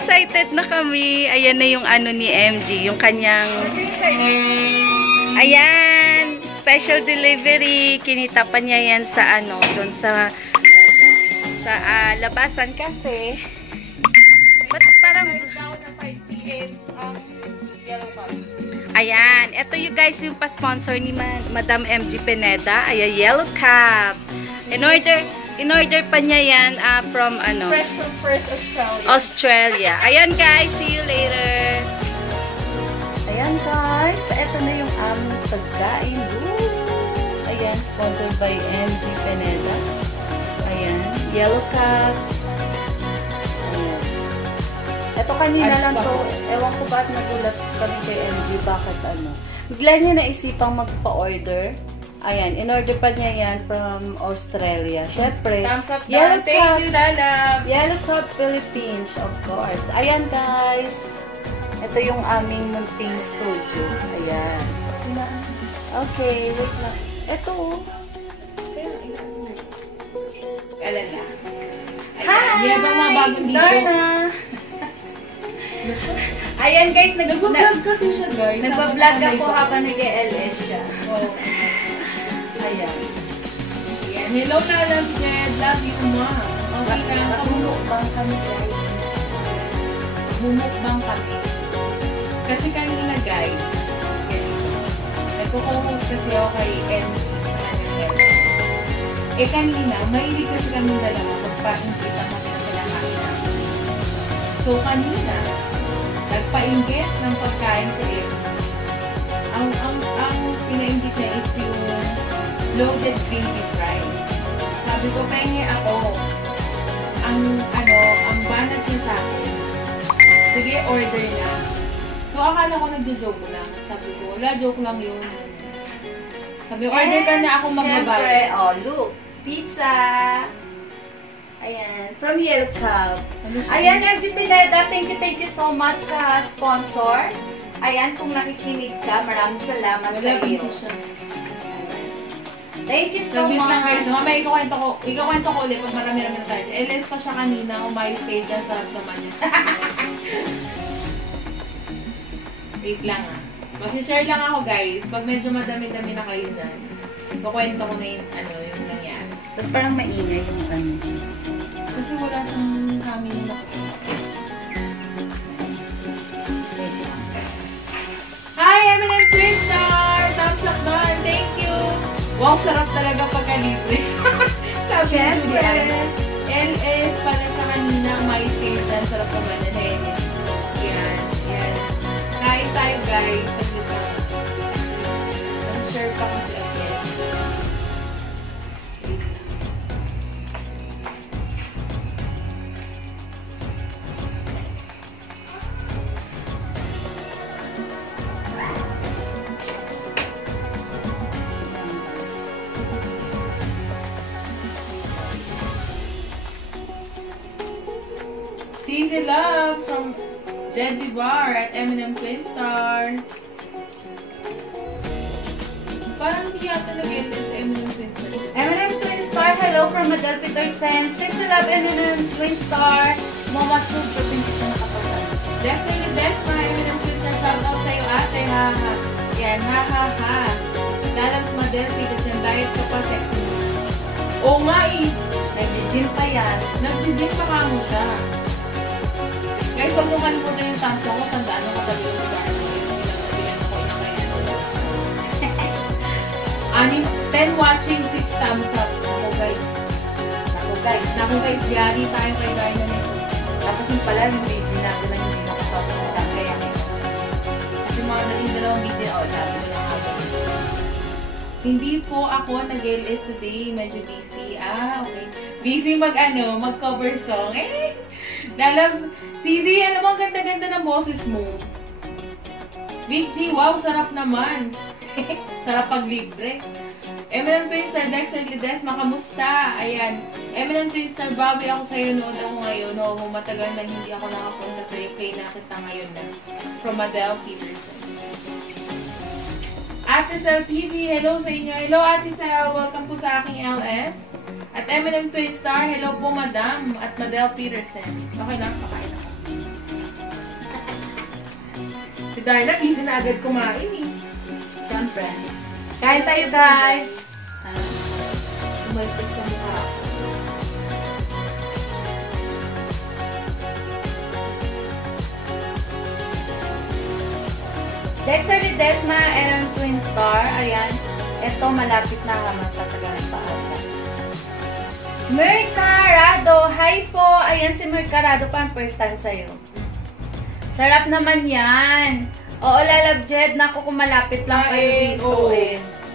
excited na kami. Ayan na yung ano ni MG, yung kanyang... Ayan, special delivery. Kinita pa niya yan sa ano, doon sa labasan kasi. Ba't parang... Ayan, ito yung guys yung pa-sponsor ni Madam MG Pineda. Ayan, yellow cap. In-order pa niya yan from ano? Fresh from Perth, Australia. Australia. Ayan guys, see you later. Ayan guys, ito na yung aming pagkain. Woo! Ayan, sponsored by MG Pineda. Ayan, yellow cap. Ayan. Ito kanina lang to. Ewan ko ba't nagulat kami kay MG. Bakit ano? Bigla niya naisipang magpa-order. Ayan, in-order pa niya yan from Australia. Syempre, thumbs up down. Thank you, Lala. Yellow Cup Philippines, of course. Ayan, guys. Ito yung aming munting studio. Ayan. Okay, wait lang. Ito. Alam na. Hi! Yan bang mga bagong dito? Darna! Ayan, guys. Nag-vlog kasi siya, guys. Nag-vlog ako habang nag-LS siya. Oh. Ayan. Ayan. Hello, Lala. Love you, ma. Okay ka. Mukbang kami, guys. Mukbang kami. Kasi kanina, guys, nagko-co-host kasi ako kay MC. Eh, kanina, mahilig kasi kami dalawa pagpa-ingit ang mga pinakain namin. So, kanina, nagpa-ingit ng pagkain sa MC. Ang pinaingit niya is yung loaded gravy fries. Sabi ko, pahingi ako. Ang banat niya sa akin. Sige, order na. So, akala ko nagjo-joke lang. Sabi ko, wala, joke lang yun. Sabi, order ka na ako magbabayad. Siyempre, oh, look. Pizza. Ayan. From Yellow Cup. Ayan, MG Pineda. Thank you so much sa sponsor. Ayan, kung nakikinig ka, maraming salamat sa iyo. Thank you so much. Mamaya ikukwento ko ulit pag marami-rami na tayo. LS pa siya kanina, umayos kayo dyan sa naman niya. Wait lang Mag-share lang ako guys. Pag medyo madami-dami na kayo dyan, kukwento ko na yung yung nangyari. Tapos parang maingay yung ano. Kasi wala siyang kami na Hi, M&M Twin Star! Thumbs up doon! Thank you! Wow, sarap talaga pagka-libre. Sabi ni Julian. LS pala siya kanina. My station. Sarap naman na Hennis. Yan. Yan. Kain tayo guys. Mag-share pa ko sila. Easy love from Debbie Bar at M&M Twin Star. Parang hindi yata nag-get sa M&M Twin Star. M&M Twin Star, hello from Adel Peterson. Sister love M&M Twin Star. Mama Tube, pero hindi siya nakapagod. Definitely Des, mga M&M Twin Star. Shoutout sa'yo ate, ha-ha. Yan, ha-ha-ha. Lalabs Madel Peterson, diet ka pa, sexy. Oo nga eh. Nag-gym pa yan. Nag-gym pa ka mo siya. Guys, huwag nung kalimutan yung tanso ko. Tandaan mo kapag yung lugar mo. Bilang ako inakayan. 10 watching, 6 thumbs up. Naku guys, yari tayo kay Ryan na nito. Tapos yung pala, yung video natin na hindi nakasapos. Kaya kasi mga naging dalawang video, sabi ko lang ako. Hindi po ako nag-LS today. Medyo busy. Okay. Busy mag-cover song. Lalabs, Cici, ano bang ganda-ganda ng boses mo? Big G, wow, sarap naman. Sarap pag-libre. M&M Twin Star, Dex and Lides, makamusta? Ayan. M&M Twin Star, bawi ako sa'yo, nood ako ngayon. Matagal na hindi ako nakapunta sa'yo. Kaya nakita ngayon na. From Adele Peterson. Ate Sel TV, hello sa inyo. Hello Ate Sel, welcome po sa aking LS. At M&M Twin Star, hello po Madam. At Madel Peterson. Okay lang, pakain ako. Si Darla, busy na agad kumain eh. Siyempre. Kain tayo, guys. Tumalpit sa mukha ako. Dexter ni Desma, Aaron Twin Star. Ayan. Ito, malapit na matatagal pa ata. Mercarado. Hi po. Ayan si Mercarado. Parang first time sa'yo. Sarap naman yan. Oo, Lalab Jed. Naku, kung malapit lang kayo dito. Oo.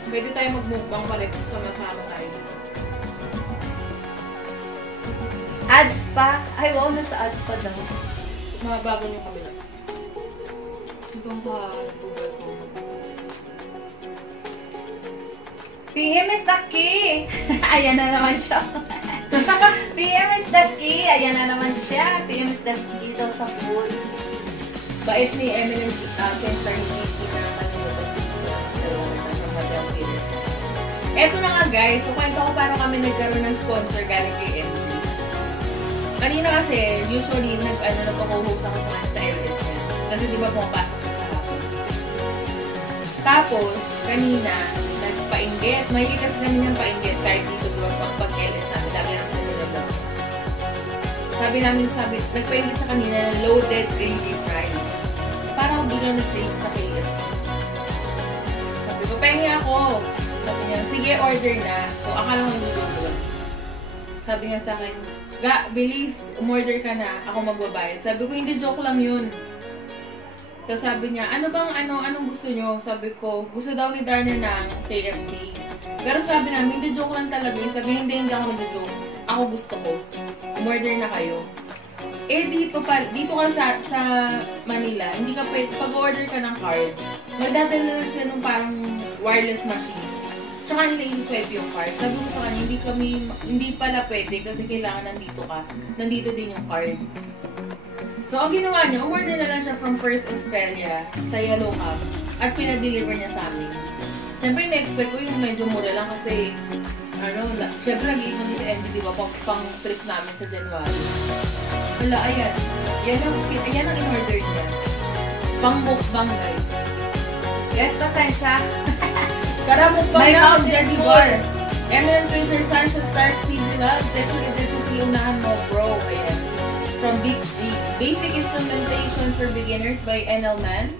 Pwede tayo mag-mukbang palit. Sama-sama tayo. Ads pa. Ay, wow. Nasa ads pa daw. Mabago yung kabila. Itong sa Google ko. PM is the key. Ayan na naman siya. PM is the key. Ayan na naman siya. PM is the key daw sa food. Bait ni Eminent Center ni Kiki na manilutan sa Madam Phyllis. Eto na nga guys, kukwento ko paano kami nagkaroon ng sponsor galing kay MD. Kanina kasi, usually, nagko-co-host ako sa LS niya. Kasi di ba pumapasok sa hapon. Tapos, kanina, nagpa-inggit. Mahilig kasi ganun yung pa-inggit kahit dito doon pag-LS namin. Lagi namin siya nilalong. Nagpa-inggit siya kanina na loaded gravy fries. Parang biglang nag-crave sa KFC. Sabi ko, pengi ako. Sabi niya, sige, order na. So, akala ko nag-doon. Sabi niya sa akin, Ga, bilis, umorder ka na. Ako magbabayad. Sabi ko, hindi, joke lang yun. Tapos sabi niya, anong gusto nyo? Sabi ko, gusto daw ni Darna ng KFC. Pero sabi namin, hindi, joke lang talaga. Sabi, hindi ako nag-joke. Ako gusto ko. Umorder na kayo. Eh, dito ka sa Manila, hindi ka pwede, pag-order ka ng card, magdadala na siya ng parang wireless machine. Tsaka nila i-swipe yung card. Sabi ko sa kanya, hindi pala pwede kasi kailangan nandito din yung card. So, ang ginawa niya, umorder na lang siya from First Australia sa Yellow Hub at pinadeliver niya sa amin. Siyempre, na-expect ko yung medyo mura lang kasi siyempre nag-iipon dito MD, diba, pang trip namin sa January. Wala, ayan. Yan ang in-order niya. Pang mukbang, guys. Yes, pasensya. Kara mukbang My na, mouth is Daddy full. Boy. Eminent Winter Sun sa Star TV Love. This is unahan mo, bro. Ayan. From Big G. Basic Instrumentation for Beginners by NL Man.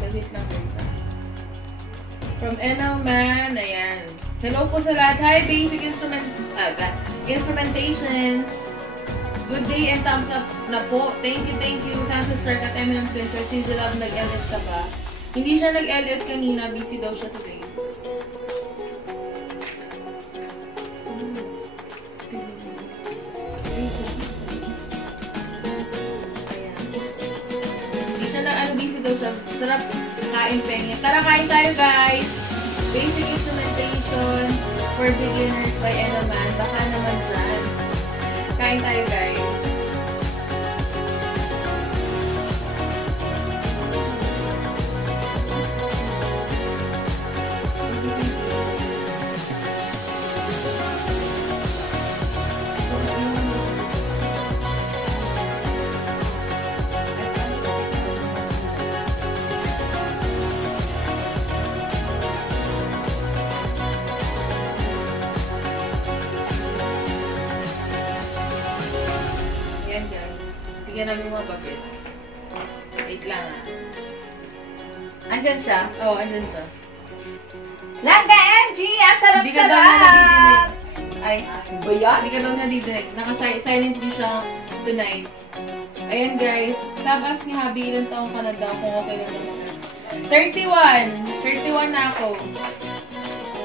Wait lang, guys. From NL Man, ayan. Hello po sa lahat. Hi, Basic Instrumentation. Good day and thumbs up na po. Thank you. Sansa Stark at Eminent Winter. Season Love, nag-LS ka ba? Hindi siya nag-LS kanina. Busy daw siya today. Hindi siya busy daw siya. Sarap kain pengen. Tara, kain tayo, guys. Basic Instrumentation for Beginners by Enaman. Baka naman dyan. Kain tayo, guys. Ayan, guys. Bigyan namin mga bagets. Wait lang, Andyan siya. Oo, andyan siya. Langga, MG! Ang Hindi ka daw na sarap-sarap! nadidinig. Ay, Ba yan? hindi ka daw nadidinig. Naka-silent view siya tonight. Ayan, guys. Sabas ni Habi, ilang taong ka na daw kung okay lang naman. 31! 31 na ako.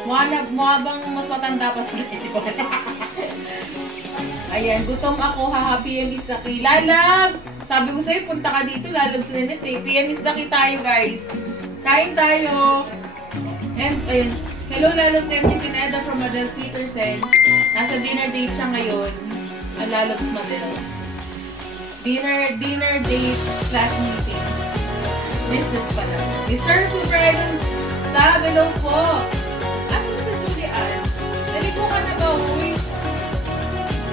Mukha bang mas matanda pa sa 31? Ayan, gutom ako, haha, PM is the key. Lalabs! Sabi ko sa'yo, punta ka dito, lalabs na net eh. PM is the key tayo, guys. Kain tayo. And, ayun. Hello, lalabs, MJ Pineda from Adel Peterson. Nasa dinner date siya ngayon. Ang lalabs Madel. Dinner date / meeting. Business pala. Mr. Super Idol, hello po. Ano sa Julian? Dali po ka na ba, uy?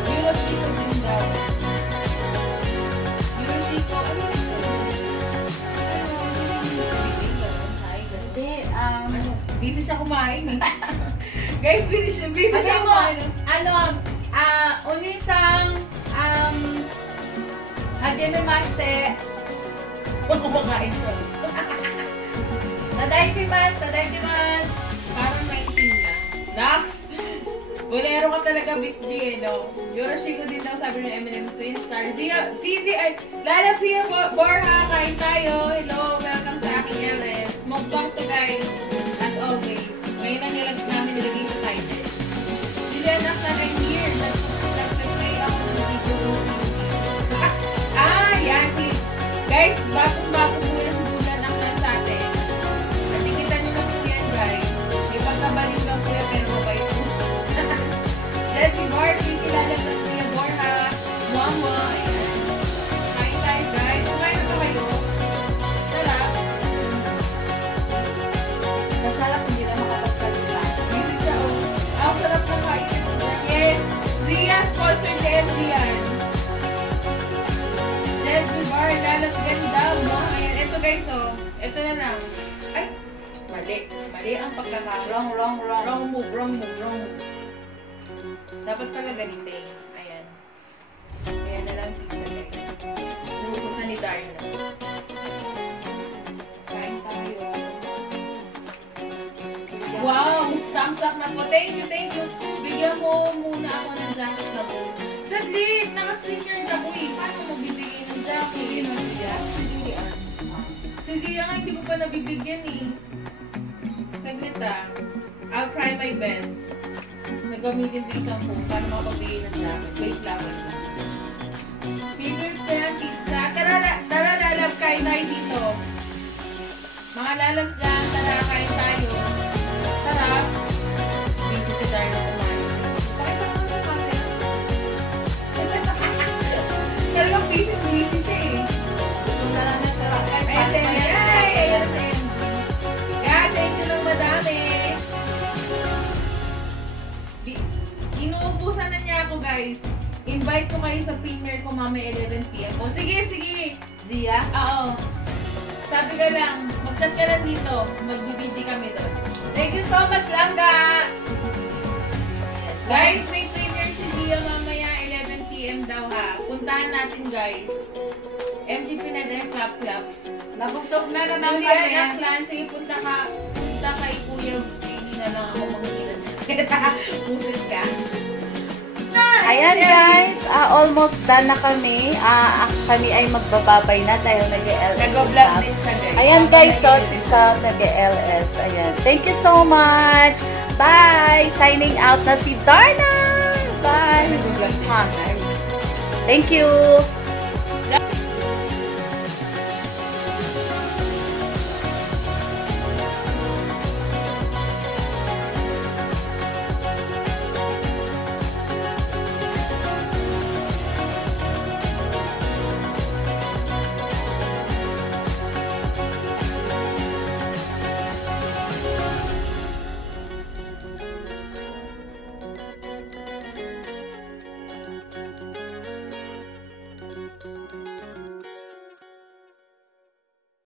Euroshiko din daw. Euroshiko, ano ito? siya kumain eh. Guys, busy siya kumain. Unisang, hajime maste. Kung kumakain siya. Tadaikimasu. Parang 19 na. Nax! Bolero ka talaga, Big G, no? Yoroshigo din daw, sabi ng M&M Twin Star. Lalab siya, Borha, kain tayo. Hello, welcome sa aking LS. Mukbang to, guys. As always. Ngayon lang namin nilagay sa title. Julian, I'm here. Nag-play ako ng video. Yan, please. Guys, bagong-bago po yan si Julian Aklan sa atin. At ikita nyo na po yan, guys. May pagkabalin lang po yan, pero mabait po. Let's Marcy, kilala na siya, Borha, Mama, ayan. Kain tayo, guys. Kumain na ba kayo? Sarap. Masarap, hindi na makapagsalita. Dito siya, oh. Ang sarap na kain. Yes. Zia, sponsor ni MZ yan. Let's bar, lalas ganda, mo. Ayan, ito guys, oh. Ito na lang. Ay, mali. Mali ang pagkaka. Wrong move. Dapat pala ganito eh. Ayan. Ayan na lang dito guys. Nuutusan ni Darna. Kain tayo. Wow! Thumbs up na po. Thank you. Bigyan mo muna ako ng jacket na po. Saglit! Naka-sneaker ako eh. Paano mo bibigyan ng jacket? Sige nga, hindi ko pa nabibigyan eh. Saglit ah. I'll try my best. Nagamitin ko isang phone para makapagbigay ng jacket. Wait lang. Fingers ko yung pizza. Tara, lalab, kain tayo dito. Mga lalabs dyan, tara, kain tayo. Tara. Dito si Darna kumain. Pakita mo yung camera. Talagang busy siya eh. Ito na lang na sarap. Ayan. Yeah, thank you ng madami. Inuubusan na niya ako, guys. Invite ko kayo sa premiere ko mamaya 11 PM. O, sige. Zia? Oo. Sabi ka lang, mag-chat ka lang dito. Mag-BBG kami doon. Thank you so much, Langga! Guys, may premiere si Zia mamaya 11 PM daw ha. Puntahan natin, guys. MG Pineda Club. Nabusog na naman Julian kami. Aklan, sige punta kay Kuya. Hindi na lang ako mangilan sa pusit ka. Ayan guys, almost done na kami. Kami ay magbababay na dahil nag-LS. Nag-vlog din siya, guys. Ayan guys, so si Sal nag-LS. Ayan. Thank you so much. Bye! Signing out na si Darna. Bye! Nag-vlog din siya, guys. Thank you.